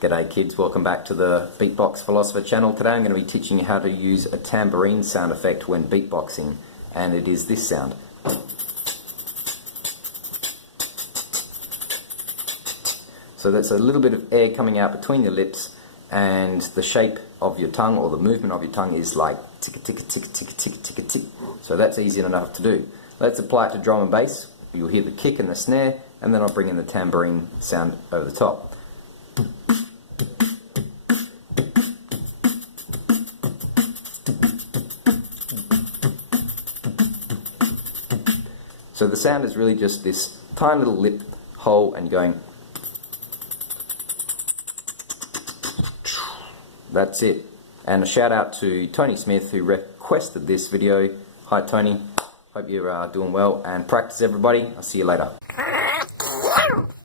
G'day kids, welcome back to the Beatbox Philosopher channel. Today I'm going to be teaching you how to use a tambourine sound effect when beatboxing, and it is this sound. So that's a little bit of air coming out between your lips, and the shape of your tongue or the movement of your tongue is like ticka ticka ticka ticka ticka ticka tick. So that's easy enough to do. Let's apply it to drum and bass. You'll hear the kick and the snare, and then I'll bring in the tambourine sound over the top. So the sound is really just this tiny little lip hole and going. That's it. And a shout out to Tony Smith who requested this video. Hi Tony, hope you're doing well, and practice everybody. I'll see you later.